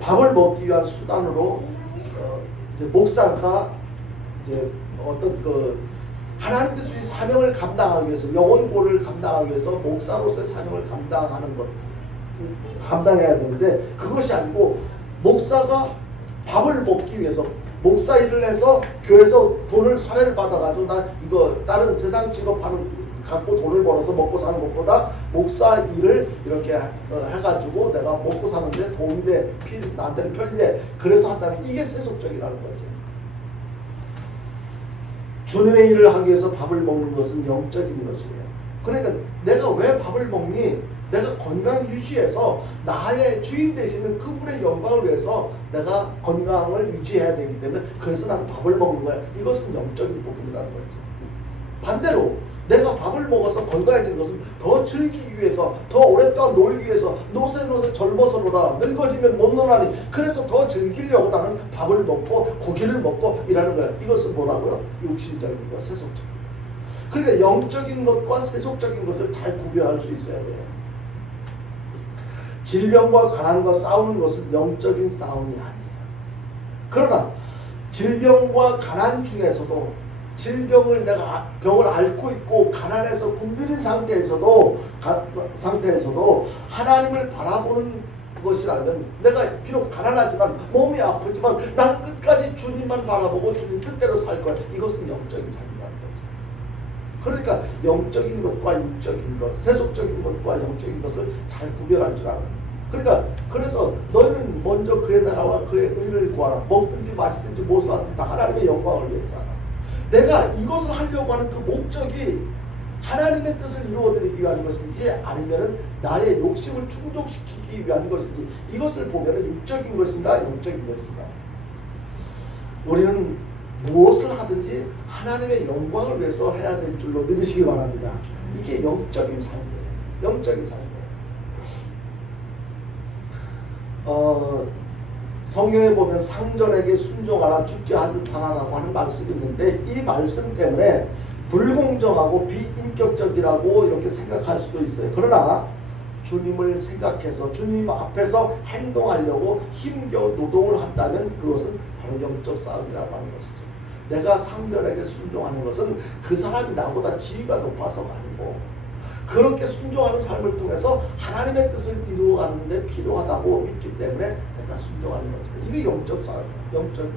밥을 먹기 위한 수단으로 이제 목사가 이제 어떤 하나님께서 주신 사명을 감당하기 위해서 영혼고를 감당하기 위해서 목사로서의 사명을 감당해야 되는데 그것이 아니고 목사가 밥을 먹기 위해서 목사 일을 해서 교회에서 돈을 사례를 받아가지고 나 이거 다른 세상 직업하는 갖고 돈을 벌어서 먹고 사는 것보다 목사 일을 이렇게 해가지고 내가 먹고 사는데 도움이 돼, 나한테는 편리해. 그래서 한다면 이게 세속적이라는 거지. 주님의 일을 하기 위해서 밥을 먹는 것은 영적인 것이에요. 그러니까 내가 왜 밥을 먹니? 내가 건강 유지해서 나의 주인 되시는 그분의 영광을 위해서 내가 건강을 유지해야 되기 때문에 그래서 나는 밥을 먹는 거야. 이것은 영적인 부분이라는 거지. 반대로 내가 밥을 먹어서 건강해지는 것은 더 즐기기 위해서, 더 오랫동안 놀기 위해서, 노세 젊어서 놀아, 늙어지면 못 놀아니 그래서 더 즐기려고 나는 밥을 먹고 고기를 먹고 이라는 거야. 이것은 뭐라고요? 육신적인 것, 세속적인 것. 그러니까 영적인 것과 세속적인 것을 잘 구별할 수 있어야 돼요. 질병과 가난과 싸우는 것은 영적인 싸움이 아니에요. 그러나 질병과 가난 중에서도 질병을 내가 병을 앓고 있고 가난해서 굶주린 상태에서도 하나님을 바라보는 것이라면 내가 비록 가난하지만 몸이 아프지만 나는 끝까지 주님만 바라보고 주님 뜻대로 살 거야. 이것은 영적인 삶이라는 거지. 그러니까 영적인 것과 육적인 것, 세속적인 것과 영적인 것을 잘 구별할 줄 알아요. 그러니까 그래서 너희는 먼저 그의 나라와 그의 의를 구하라. 먹든지 마시든지 무엇을 하든지 다 하나님의 영광을 위해서 하라. 내가 이것을 하려고 하는 그 목적이 하나님의 뜻을 이루어드리기 위한 것인지 아니면 나의 욕심을 충족시키기 위한 것인지 이것을 보면 육적인 것인가 영적인 것인가. 우리는 무엇을 하든지 하나님의 영광을 위해서 해야 될 줄로 믿으시기 바랍니다. 이게 영적인 삶이에요. 영적인 삶이에요. 성경에 보면 상전에게 순종하라 죽게 하듯 하라라고 하는 말씀이 있는데 이 말씀 때문에 불공정하고 비인격적이라고 이렇게 생각할 수도 있어요. 그러나 주님을 생각해서 주님 앞에서 행동하려고 힘겨워 노동을 한다면 그것은 바로 영적 싸움이라고 하는 것이죠. 내가 상전에게 순종하는 것은 그 사람이 나보다 지위가 높아서가 아니고 그렇게 순종하는 삶을 통해서 하나님의 뜻을 이루어가는 데 필요하다고 믿기 때문에 내가 순종하는 것이다. 이게 영적 싸움이야. 영적.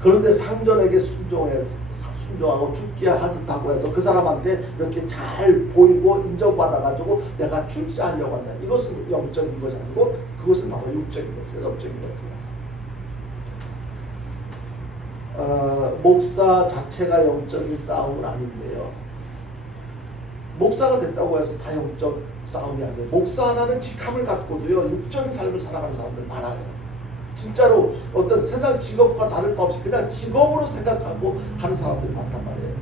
그런데 상전에게 순종하고 죽게 하듯하고 해서 그 사람한테 이렇게 잘 보이고 인정받아가지고 내가 출세하려고 한다. 이것은 영적인 것이 아니고 그것은 바로 육적인 것, 세속적인 것이다. 목사 자체가 영적인 싸움은 아닌데요. 목사가 됐다고 해서 다 영적 싸움이 아니에요. 목사 하나는 직함을 갖고도요 육적인 삶을 살아가는 사람들 많아요. 진짜로 어떤 세상 직업과 다를 바 없이 그냥 직업으로 생각하고 가는 사람들이 많단 말이에요.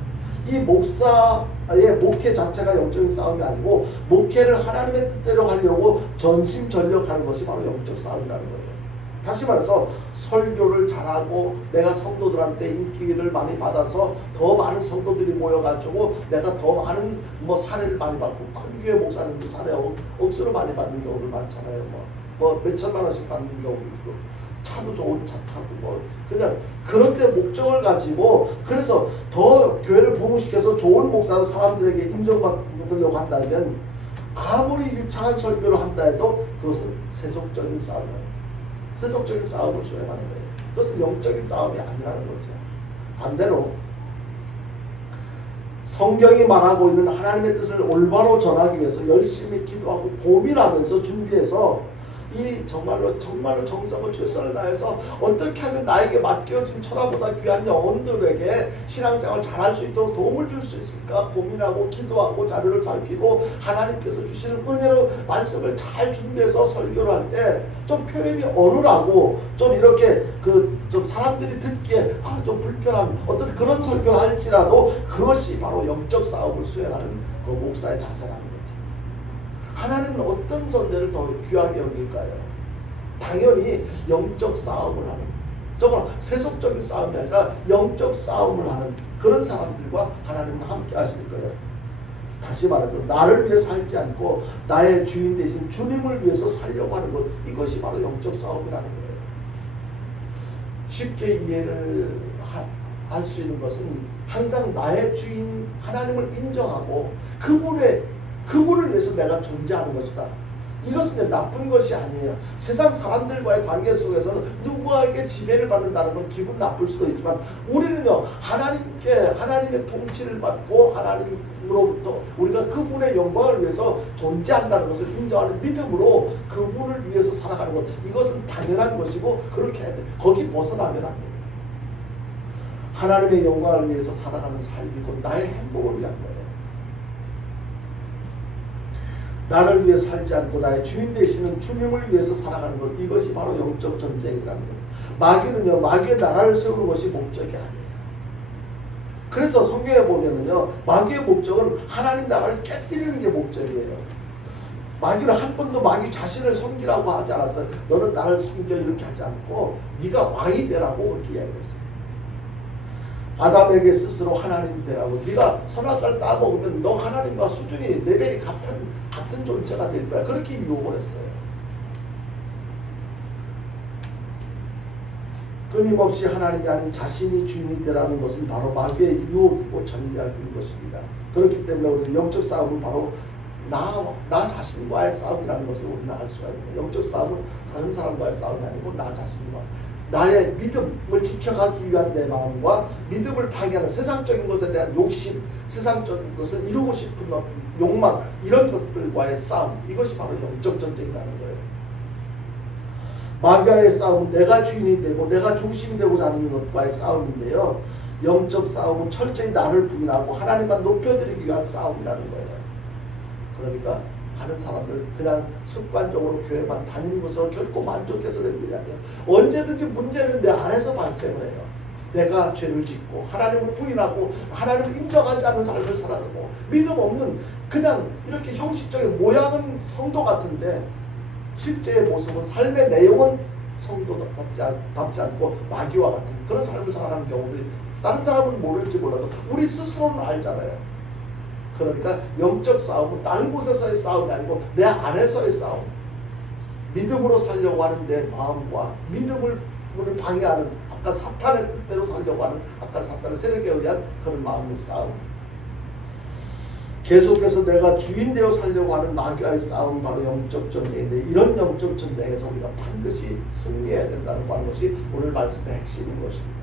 이 목사의 목회 자체가 영적인 싸움이 아니고 목회를 하나님의 뜻대로 하려고 전심전력하는 것이 바로 영적 싸움이라는 거예요. 다시 말해서 설교를 잘하고 내가 성도들한테 인기를 많이 받아서 더 많은 성도들이 모여가지고 내가 더 많은 사례를 많이 받고 큰 교회 목사님들 사례 억수로 많이 받는 경우들 많잖아요. 뭐 몇천만 원씩 받는 경우도 있고 차도 좋은 차 타고 그냥 그런데 목적을 가지고 그래서 더 교회를 부흥시켜서 좋은 목사로 사람들에게 인정받으려고 한다면 아무리 유창한 설교를 한다 해도 그것은 세속적인 싸움이에요. 세속적인 싸움을 수행하는 거예요. 그것은 영적인 싸움이 아니라는 거죠. 반대로 성경이 말하고 있는 하나님의 뜻을 올바로 전하기 위해서 열심히 기도하고 고민하면서 준비해서 이 정말로 정성을 최선을 다해서 어떻게 하면 나에게 맡겨진 천하보다 귀한 영혼들에게 신앙생활 잘할 수 있도록 도움을 줄 수 있을까 고민하고 기도하고 자료를 살피고 하나님께서 주시는 은혜로 말씀을 잘 준비해서 설교를 할 때 좀 표현이 어눌하고 좀 이렇게 좀 사람들이 듣기에 좀 불편한 어떤 그런 설교를 할지라도 그것이 바로 영적 싸움을 수행하는 그 목사의 자세라는 거예요. 하나님은 어떤 존재를 더 귀하게 여길까요? 당연히 영적 싸움을 하는 정말 세속적인 싸움이 아니라 영적 싸움을 하는 그런 사람들과 하나님은 함께 하실 거예요. 다시 말해서 나를 위해 살지 않고 나의 주인 되신 주님을 위해서 살려고 하는 것 이것이 바로 영적 싸움이라는 거예요. 쉽게 이해를 할 수 있는 것은 항상 나의 주인 하나님을 인정하고 그분을 위해서 내가 존재하는 것이다. 이것은 나쁜 것이 아니에요. 세상 사람들과의 관계 속에서는 누구에게 지배를 받는다는 건 기분 나쁠 수도 있지만 우리는요 하나님의 통치를 받고 하나님으로부터 우리가 그분의 영광을 위해서 존재한다는 것을 인정하는 믿음으로 그분을 위해서 살아가는 것 이것은 당연한 것이고 그렇게 해야 돼. 거기 벗어나면 안 돼요. 하나님의 영광을 위해서 살아가는 삶이고 나의 행복을 위한 거예요. 나를 위해 살지 않고 나의 주인 되시는 주님을 위해서 살아가는 것 이것이 바로 영적 전쟁이라는 것. 마귀는요 마귀의 나라를 세우는 것이 목적이 아니에요. 그래서 성경에 보면은요 마귀의 목적은 하나님 나라를 깨뜨리는 게 목적이에요. 마귀는 한 번도 마귀 자신을 섬기라고 하지 않았어요. 너는 나를 섬겨 이렇게 하지 않고 네가 왕이 되라고 그렇게 이야기했어요. 아담에게 스스로 하나님이 되라고 네가 선악과를 따먹으면 너 하나님과 수준이 레벨이 같은 존재가 될 거야. 그렇게 유혹을 했어요. 끊임없이 하나님이 아닌 자신이 주인이 되라는 것은 바로 마귀의 유혹이고 전략인 것입니다. 그렇기 때문에 우리는 영적 싸움은 바로 나 자신과의 싸움이라는 것을 우리는 알 수가 있습니다. 영적 싸움은 다른 사람과의 싸움이 아니고 나 자신과 나의 믿음을 지켜가기 위한 내 마음과 믿음을 파괴하는 세상적인 것에 대한 욕심, 세상적인 것을 이루고 싶은 욕망, 이런 것들과의 싸움, 이것이 바로 영적 전쟁이라는 거예요. 마귀와의 싸움은 내가 주인이 되고 내가 중심이 되고자 하는 것과의 싸움인데요, 영적 싸움은 철저히 나를 부인하고 하나님만 높여드리기 위한 싸움이라는 거예요. 그러니까 하는 사람들 그냥 습관적으로 교회만 다니는 것으로 결코 만족해서 된 일이 아니에요. 언제든지 문제는 내 안에서 발생을 해요. 내가 죄를 짓고 하나님을 부인하고 하나님을 인정하지 않는 삶을 살아가고 믿음 없는 그냥 이렇게 형식적인 모양은 성도 같은데 실제의 모습은 삶의 내용은 성도답지 않고 마귀와 같은 그런 삶을 살아가는 경우들이 다른 사람은 모를지 몰라도 우리 스스로는 알잖아요. 그러니까 영적 싸움은 다른 곳에서의 싸움이 아니고 내 안에서의 싸움, 믿음으로 살려고 하는 내 마음과 믿음을 방해하는 아까 사탄의 뜻대로 살려고 하는 아까 사탄의 세력에 의한 그런 마음의 싸움, 계속해서 내가 주인 되어 살려고 하는 마귀와의 싸움이 바로 영적 전쟁인데, 이런 영적 전쟁에서 우리가 반드시 승리해야 된다는 것이 오늘 말씀의 핵심인 것입니다.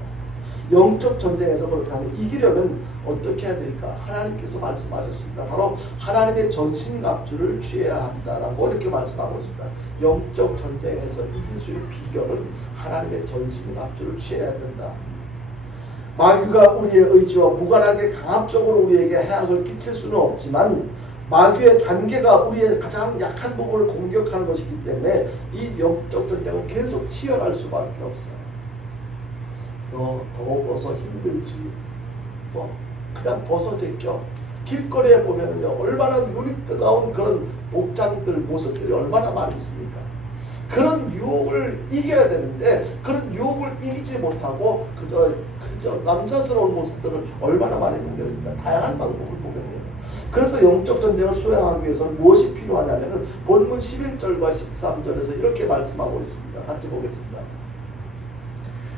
영적 전쟁에서 그렇다면 이기려면 어떻게 해야 될까? 하나님께서 말씀하셨습니다. 바로 하나님의 전신갑주를 취해야 한다라고 이렇게 말씀하고 있습니다. 영적 전쟁에서 이길 수 있는 비결은 하나님의 전신갑주를 취해야 된다. 마귀가 우리의 의지와 무관하게 강압적으로 우리에게 해악을 끼칠 수는 없지만 마귀의 단계가 우리의 가장 약한 부분을 공격하는 것이기 때문에 이 영적 전쟁은 계속 치열할 수밖에 없어요. 너 더워서 힘들지? 그냥 벗어 제껴. 길거리에 보면은요, 얼마나 눈이 뜨거운 그런 복장들 모습들이 얼마나 많이 있습니까? 그런 유혹을 이겨야 되는데 그런 유혹을 이기지 못하고 그저 남사스러운 모습들을 얼마나 많이 보게 됩니까? 다양한 방법을 보게 됩니다. 그래서 영적 전쟁을 수행하기 위해서는 무엇이 필요하냐면은 본문 11절과 13절에서 이렇게 말씀하고 있습니다. 같이 보겠습니다.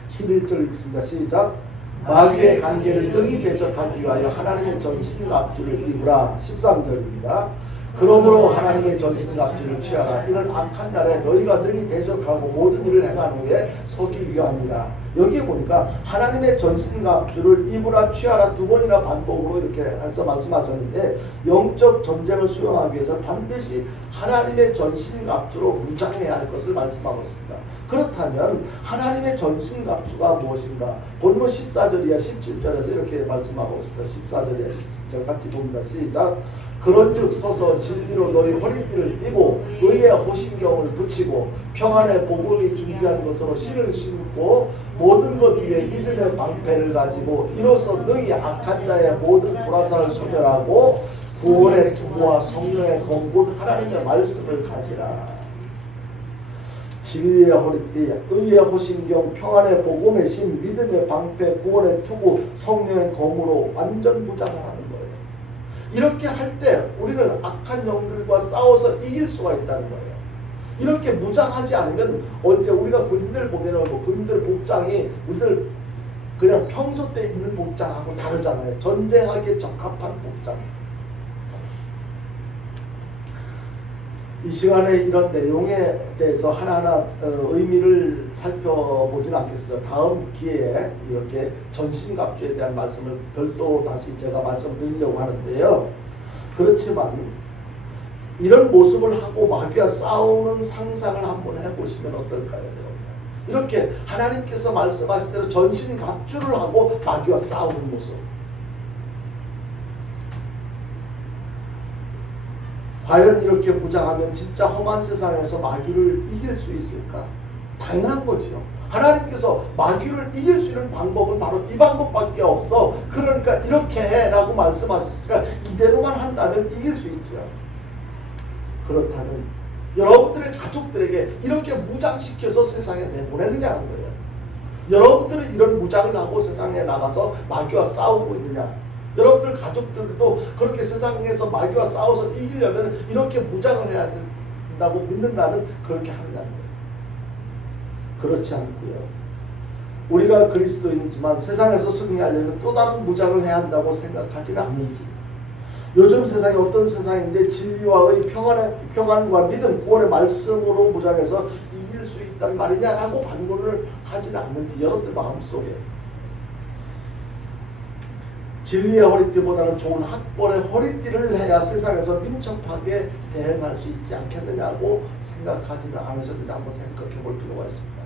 11절 읽습니다. 시작. 마귀의 관계를 능히 대적하기 위하여 하나님의 전신갑주를 입으라. 13절입니다. 그러므로 하나님의 전신갑주를 취하라. 이런 악한 날에 너희가 능히 대적하고 모든 일을 행한 후에 서기 위함이라. 여기에 보니까 하나님의 전신갑주를 입으라, 취하라 두 번이나 반복으로 이렇게 해서 말씀하셨는데, 영적 전쟁을 수행하기 위해서 반드시 하나님의 전신갑주로 무장해야 할 것을 말씀하고 있습니다. 그렇다면 하나님의 전신갑주가 무엇인가? 본문 14절이야 17절에서 이렇게 말씀하고 있습니다. 14절이야 17절 같이 봅니다. 시작. 그런즉 서서 진리로 너희 허리띠를 띠고 의의 호심경을 붙이고 평안의 복음이 준비한 것으로 신을 신고 모든 것 위에 믿음의 방패를 가지고 이로써 너희 악한 자의 모든 불화살을 소멸하고 구원의 투구와 성령의 검곧 하나님의 말씀을 가지라. 진리의 허리띠, 의의 호심경, 평안의 복음의 신, 믿음의 방패, 구원의 투구, 성령의 검으로 완전 무장을 하는 거예요. 이렇게 할 때 우리는 악한 영들과 싸워서 이길 수가 있다는 거예요. 이렇게 무장하지 않으면 언제 우리가 군인들 보면은 군인들 복장이 우리들 그냥 평소 때 입는 복장하고 다르잖아요. 전쟁하기에 적합한 복장. 이 시간에 이런 내용에 대해서 하나하나 의미를 살펴보지는 않겠습니다. 다음 기회에 이렇게 전신갑주에 대한 말씀을 별도로 다시 제가 말씀드리려고 하는데요. 그렇지만 이런 모습을 하고 마귀와 싸우는 상상을 한번 해보시면 어떨까요? 이렇게 하나님께서 말씀하신 대로 전신갑주를 하고 마귀와 싸우는 모습. 과연 이렇게 무장하면 진짜 험한 세상에서 마귀를 이길 수 있을까? 당연한 거지요. 하나님께서 마귀를 이길 수 있는 방법은 바로 이 방법밖에 없어. 그러니까 이렇게 해라고 말씀하셨으니까 이대로만 한다면 이길 수 있죠. 그렇다면 여러분들의 가족들에게 이렇게 무장시켜서 세상에 내보내느냐는 거예요. 여러분들은 이런 무장을 하고 세상에 나가서 마귀와 싸우고 있느냐? 여러분들 가족들도 그렇게 세상에서 마귀와 싸워서 이기려면 이렇게 무장을 해야 된다고 믿는다면 그렇게 하느냐는 거예요. 그렇지 않고요. 우리가 그리스도인이지만 세상에서 승리하려면 또 다른 무장을 해야 한다고 생각하지는 않는지, 요즘 세상이 어떤 세상인데 진리와의 평안과 믿음, 구원의 말씀으로 무장해서 이길 수 있단 말이냐라고 반문을 하지는 않는지 여러분들 마음속에 진리의 허리띠보다는 좋은 학벌의 허리띠를 해야 세상에서 민첩하게 대응할 수 있지 않겠느냐고 생각하지는 않으셨는지 한번 생각해 볼 필요가 있습니다.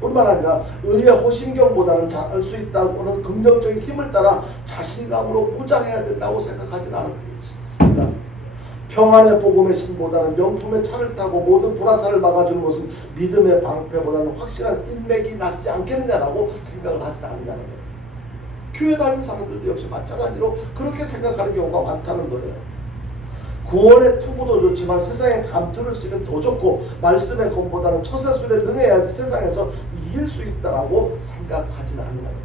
뿐만 아니라 의의 호신경보다는 잘할 수 있다고는 긍정적인 힘을 따라 자신감으로 무장해야 된다고 생각하지는 않습니다. 평안의 복음의 신보다는 명품의 차를 타고 모든 불화살을 막아주는 것은 믿음의 방패보다는 확실한 인맥이 낫지 않겠느냐라고 생각을 하지는 않느냐는 거예요. 교회 다니는 사람들도 역시 마찬가지로 그렇게 생각하는 경우가 많다는 거예요. 구원의 투구도 좋지만 세상에 감투를 쓰면 더 좋고 말씀의 검보다는 처세술에 능해야지 세상에서 이길 수 있다라고 생각하지는 않는 거예요.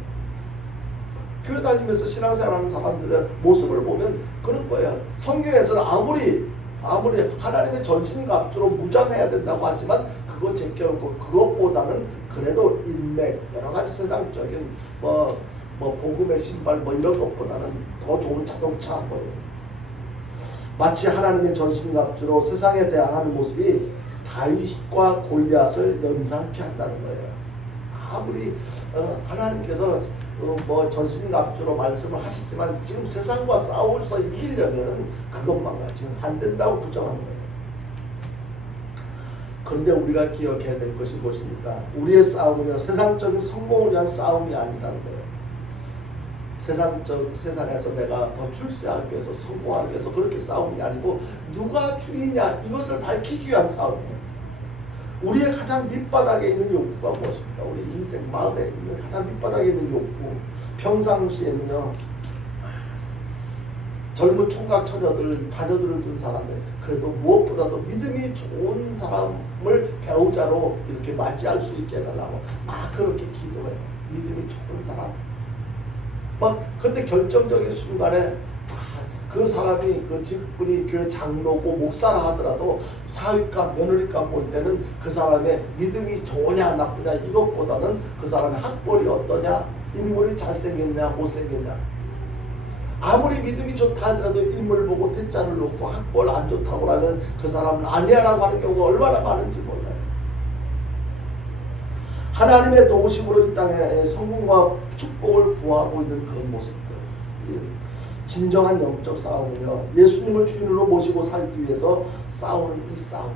교회 다니면서 신앙생활하는 사람들의 모습을 보면 그런 거예요. 성경에서는 아무리 하나님의 전신갑주로 무장해야 된다고 하지만 그거 제껴놓고 그것보다는 그래도 인맥, 여러 가지 세상적인 복음의 신발 이런 것보다는 더 좋은 자동차 마치 하나님의 전신갑주로 세상에 대항하는 모습이 다윗과 골리앗을 연상케 한다는 거예요. 아무리 하나님께서 전신갑주로 말씀을 하시지만 지금 세상과 싸워서 이기려면 그것만 가지고는 안 된다고 부정한 거예요. 그런데 우리가 기억해야 될 것이 무엇입니까? 우리의 싸움은요, 세상적인 성공을 위한 싸움이 아니라는 거예요. 세상에서 내가 더 출세하기 위해서, 성공하기 위해서 그렇게 싸우는 게 아니고 누가 주인이냐 이것을 밝히기 위한 싸움이에요. 우리의 가장 밑바닥에 있는 욕구가 무엇입니까? 우리 인생 마음에 있는 가장 밑바닥에 있는 욕구, 평상시에는요 젊은 총각 처녀들, 자녀들을 둔 사람들, 그래도 무엇보다도 믿음이 좋은 사람을 배우자로 이렇게 맞이할 수 있게 해달라고 막 그렇게 기도해요. 믿음이 좋은 사람. 그런데 결정적인 순간에 그 사람이 그 직분이 교회 장로고 목사라 하더라도 사위감, 며느리감 볼 때는 그 사람의 믿음이 좋으냐 나쁘냐 이것보다는 그 사람의 학벌이 어떠냐, 인물이 잘생겼냐 못생겼냐. 아무리 믿음이 좋다 하더라도 인물 보고 태자를 놓고 학벌 안 좋다고 하면 그 사람은 아니야라고 하는 경우가 얼마나 많은지 몰라요. 하나님의 도우심으로 이 땅에 성공과 축복을 구하고 있는 그런 모습들. 진정한 영적 싸움은요, 예수님을 주인으로 모시고 살기 위해서 싸우는 이 싸움.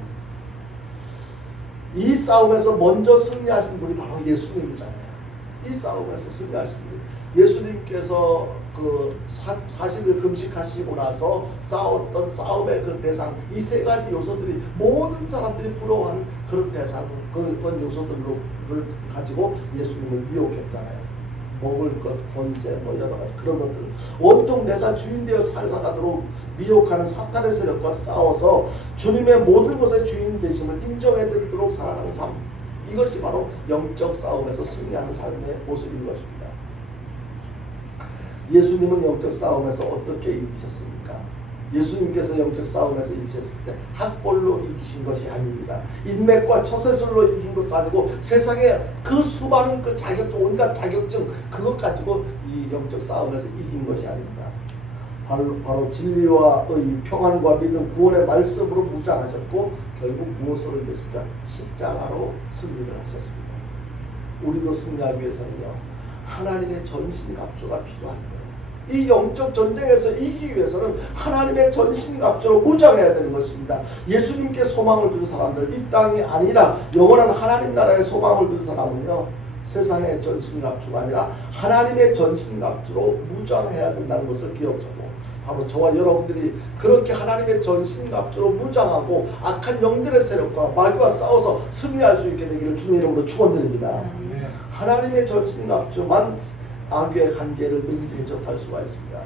이 싸움에서 먼저 승리하신 분이 바로 예수님이잖아요. 이 싸움에서 승리하신 분. 예수님께서 그 40일 금식하시고 나서 싸웠던 싸움의 그 대상, 이 세 가지 요소들이 모든 사람들이 부러워하는 그런 대상, 그런 요소들을 가지고 예수님을 미혹했잖아요. 먹을 것, 권세, 여러 가지 그런 것들. 온통 내가 주인 되어 살아가도록 미혹하는 사탄의 세력과 싸워서 주님의 모든 것의 주인 되심을 인정해드리도록 살아가는 삶. 이것이 바로 영적 싸움에서 승리하는 삶의 모습인 것입니다. 예수님은 영적 싸움에서 어떻게 이기셨습니까? 예수님께서 영적 싸움에서 이기셨을 때 학벌로 이기신 것이 아닙니다. 인맥과 처세술로 이긴 것도 아니고 세상에 그 수많은 그 자격증, 온갖 자격증 그것 가지고 이 영적 싸움에서 이긴 것이 아닙니다. 바로 진리와의 평안과 믿음, 구원의 말씀으로 무장하셨고 결국 무엇으로 이겼습니까? 십자가로 승리를 하셨습니다. 우리도 승리하기 위해서는요, 하나님의 전신갑주가 필요한 거예요. 이 영적 전쟁에서 이기기 위해서는 하나님의 전신갑주로 무장해야 되는 것입니다. 예수님께 소망을 둔 사람들, 이 땅이 아니라 영원한 하나님 나라에 소망을 둔 사람은요, 세상의 전신갑주가 아니라 하나님의 전신갑주로 무장해야 된다는 것을 기억하고, 바로 저와 여러분들이 그렇게 하나님의 전신갑주로 무장하고 악한 영들의 세력과 마귀와 싸워서 승리할 수 있게 되기를 주님의 이름으로 축원드립니다. 하나님의 전신갑주만 악의 관계를 능히 대적할 수가 있습니다.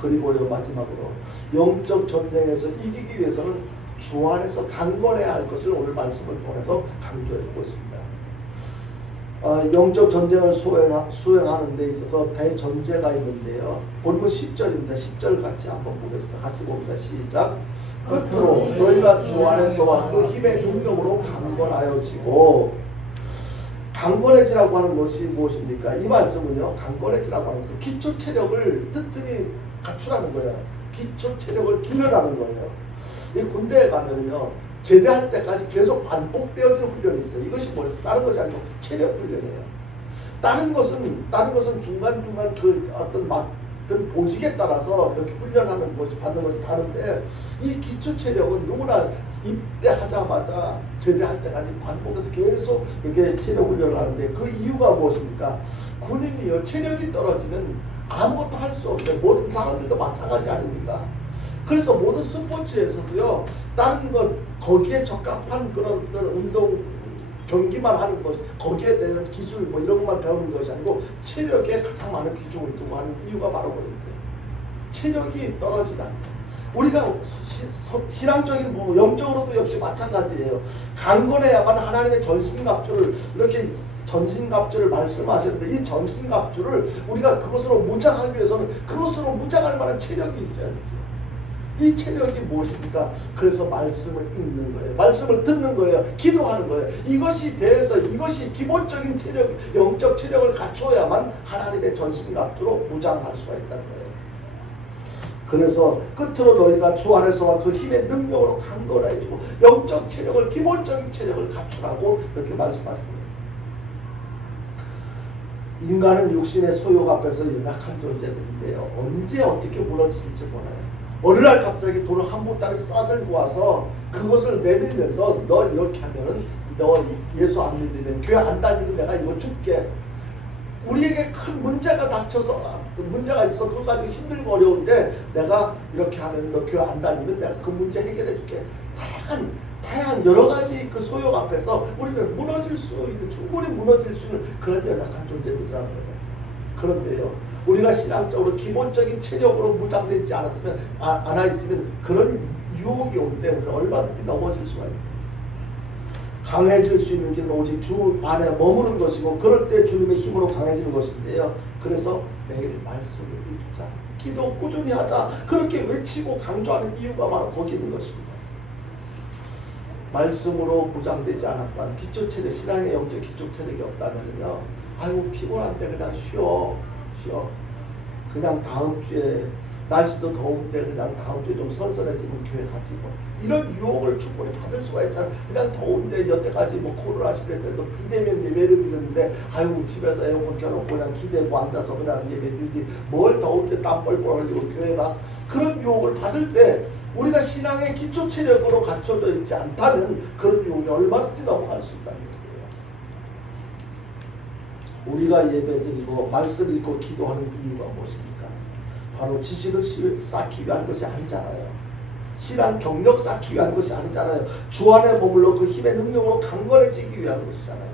그리고요, 마지막으로 영적 전쟁에서 이기기 위해서는 주 안에서 강건해야 할 것을 오늘 말씀을 통해서 강조해주고 있습니다. 영적 전쟁을 수행하는 데 있어서 대전제가 있는데요. 본문 10절입니다. 10절 같이 한번 보겠습니다. 같이 봅니다. 시작. 끝으로 너희가 주 안에서와 그 힘의 능력으로 강건하여지고 강건해지라고 하는 것이 무엇입니까? 이 말씀은요, 강건해지라고 하는 것은 기초 체력을 튼튼히 갖추라는 거예요. 기초 체력을 길러라는 거예요. 이 군대에 가면은요, 제대할 때까지 계속 반복되어지는 훈련이 있어요. 이것이 뭐예요? 다른 것이 아니고 체력 훈련이에요. 다른 것은 중간중간 그 어떤 보직에 따라서 이렇게 훈련하는 것이 받는 것이 다른데, 이 기초 체력은 누구나 입대하자마자 제대할 때까지 반복해서 계속 이렇게 체력 훈련을 하는데, 그 이유가 무엇입니까? 군인이요, 체력이 떨어지면 아무것도 할 수 없어요. 모든 사람들도 마찬가지 아닙니까? 그래서 모든 스포츠에서도요, 다른 것 거기에 적합한 그런 운동 경기만 하는 것, 거기에 대한 기술 뭐 이런 것만 배우는 것이 아니고 체력에 가장 많은 비중을 두고 하는 이유가 바로 그거였어요. 체력이 떨어지다. 우리가 신앙적인 부분, 영적으로도 역시 마찬가지예요. 강건해야만 하나님의 전신갑주를, 이렇게 전신갑주를 말씀하셨는데, 이 전신갑주를 우리가 그것으로 무장하기 위해서는 그것으로 무장할 만한 체력이 있어야 되지. 이 체력이 무엇입니까? 그래서 말씀을 읽는 거예요. 말씀을 듣는 거예요. 기도하는 거예요. 이것이 기본적인 체력, 영적 체력을 갖춰야만 하나님의 전신갑주로 무장할 수가 있다는 거예요. 그래서 끝으로 너희가 주 안에서와 그 힘의 능력으로 강건해지고 영적 체력을, 기본적인 체력을 갖추라고 이렇게 말씀하십니다. 인간은 육신의 소욕 앞에서 연약한 존재들인데요, 언제 어떻게 무너질지 몰라요. 어느 날 갑자기 돈을 한 보따리 싸들고 와서 그것을 내밀면서, 너 이렇게 하면은, 너 예수 안 믿으면, 교회 안 다니면 내가 이거 줄게. 우리에게 큰 문제가 닥쳐서, 문제가 있어, 그거 가지고 힘들고 어려운데, 내가 이렇게 하면, 너 교회 안 다니면 내가 그 문제 해결해 줄게. 다양한 여러 가지 그 소욕 앞에서 우리는 충분히 무너질 수 있는 그런 연약한 존재들이라는 거예요. 그런데요, 우리가 신앙적으로 기본적인 체력으로 무장되지 않아 있으면 그런 유혹이 올 때 우리는 얼마든지 넘어질 수가 있습니다. 강해질 수 있는 길은 오직 주 안에 머무는 것이고, 그럴 때 주님의 힘으로 강해지는 것인데요. 그래서 매일 말씀을 읽자, 기도 꾸준히 하자, 그렇게 외치고 강조하는 이유가 바로 거기 있는 것입니다. 말씀으로 무장되지 않았다는 기초 체력, 신앙의 영적 기초 체력이 없다면요, 아이고 피곤한데 그냥 쉬어. 그냥 다음 주에, 날씨도 더운데 그냥 다음 주에 좀 선선해지면 교회 가지 뭐. 이런 유혹을 충분히 받을 수가 있잖아. 그냥 더운데, 여태까지 뭐 코로나 시대 때도 비대면 예배를 드렸는데, 아이고 집에서 에어컨 켜놓고 그냥 기대고 앉아서 그냥 예배 드리지, 뭘 더운데 땀 뻘뻘 흘리고 교회가. 그런 유혹을 받을 때 우리가 신앙의 기초 체력으로 갖춰져 있지 않다면 그런 유혹이 얼마든지 넘어갈 수 있다는 거예요. 우리가 예배드리고 말씀 읽고 기도하는 이유가 무엇입니까? 바로 지식을 쌓기 위한 것이 아니잖아요. 신앙 경력 쌓기 위한 것이 아니잖아요. 주 안에 머물러 그 힘의 능력으로 강건해지기 위한 것이잖아요.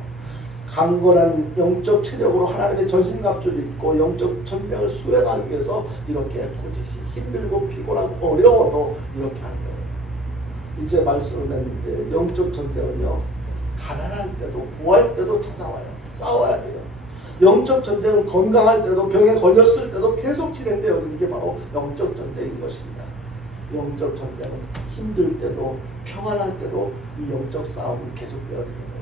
강건한 영적 체력으로 하나님의 전신갑주를 입고 영적 전쟁을 수행하기 위해서 이렇게 고지시 힘들고 피곤하고 어려워도 이렇게 하는 거예요. 이제 말씀을 했는데, 영적 전쟁은요, 가난할 때도 구할 때도 찾아와요. 싸워야 돼요. 영적 전쟁은 건강할 때도, 병에 걸렸을 때도 계속 진행되어지는 게 바로 영적 전쟁인 것입니다. 영적 전쟁은 힘들 때도 평안할 때도 이 영적 싸움은 계속되어지는 거예요.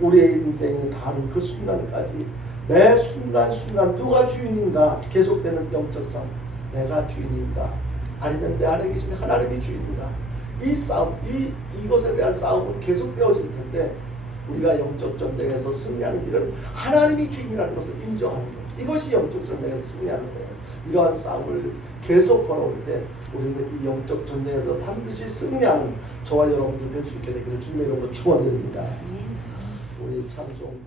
우리의 인생이 다하는 그 순간까지 매 순간 누가 주인인가 계속되는 영적 싸움. 내가 주인인가, 아니면 내 안에 계신 하나님이 주인인가. 이 싸움, 이것에 대한 싸움은 계속되어질 텐데, 우리가 영적 전쟁에서 승리하는 길은 하나님이 주인이라는 것을 인정하는 것. 이것이 영적 전쟁에서 승리하는 거예요. 이러한 싸움을 계속 걸어올 때 우리는 이 영적 전쟁에서 반드시 승리하는 저와 여러분들 될 수 있게 되기를 주님의 이름으로 축원드립니다. 우리 찬송